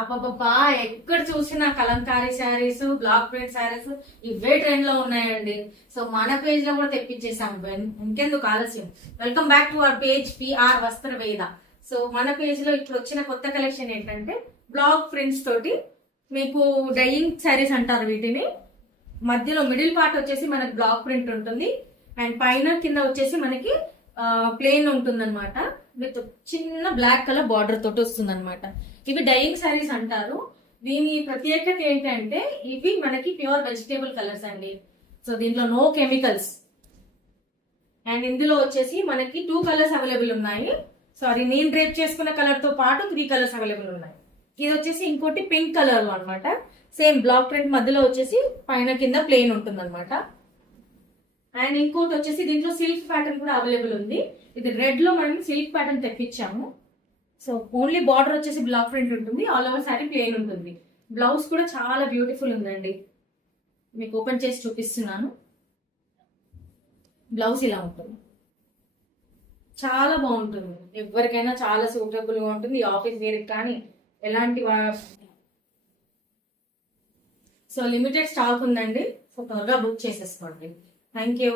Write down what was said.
అబ్బబ్బా, ఎక్కడ చూసినా కలంకారీ శారీస్, బ్లాక్ ప్రింట్ శారీస్ ఇవే ట్రెండ్ లో ఉన్నాయండి. సో మన పేజ్ లో కూడా తెప్పించేసాం. ఇంకెందుకు ఆలస్యం, welcome back to our page PR వస్త్ర వేద. సో మన పేజ్ లో ఇప్పుడు వచ్చిన కొత్త కలెక్షన్ ఏంటంటే బ్లాక్ ప్రింట్స్ తోటి మీకు డైయింగ్ శారీస్ అంటారు వీటిని. మధ్యలో మిడిల్ పార్ట్ వచ్చేసి మనకి బ్లాక్ ప్రింట్ ఉంటుంది అండ్ పైన కింద వచ్చేసి మనకి ప్లెయిన్ ఉంటుంది అనమాట. విత్ చిన్న బ్లాక్ కలర్ బార్డర్ తోటి వస్తుంది అనమాట. ఇవి డైయింగ్ శారీస్ అంటారు. దీని ప్రత్యేకత ఏంటంటే ఇవి మనకి ప్యూర్ వెజిటేబుల్ కలర్స్ అండి. సో దీంట్లో నో కెమికల్స్. అండ్ ఇందులో వచ్చేసి మనకి 2 కలర్స్ అవైలబుల్ ఉన్నాయి. సారీ, నేను డ్రేప్ చేసుకున్న కలర్ తో పాటు 3 కలర్స్ అవైలబుల్ ఉన్నాయి. ఇది వచ్చేసి ఇంకోటి పింక్ కలర్ లో అనమాట. సేమ్ బ్లాక్ ప్రింట్ మధ్యలో వచ్చేసి పైన కింద ప్లెయిన్ ఉంటుంది అనమాట. అండ్ ఇంకోటి వచ్చేసి దీంట్లో సిల్క్ ప్యాటర్న్ కూడా అవైలబుల్ ఉంది. ఇది రెడ్ లో మనం సిల్క్ ప్యాటర్న్ తెప్పించాము. సో ఓన్లీ బార్డర్ వచ్చేసి బ్లాక్ ప్రింట్ ఉంటుంది, ఆల్ ఓవర్ శారీ ప్లెయిన్ ఉంటుంది. బ్లౌజ్ కూడా చాలా బ్యూటిఫుల్ ఉందండి. మీకు ఓపెన్ చేసి చూపిస్తున్నాను. బ్లౌజ్ ఇలా ఉంటుంది, చాలా బాగుంటుంది. ఎవరికైనా చాలా సూటబుల్ గా ఉంటుంది. ఆఫీస్ వేర్ కానీ ఎలాంటి సో లిమిటెడ్ స్టాక్ ఉందండి. సో త్వరగా బుక్ చేసేసుకోండి. Thank you.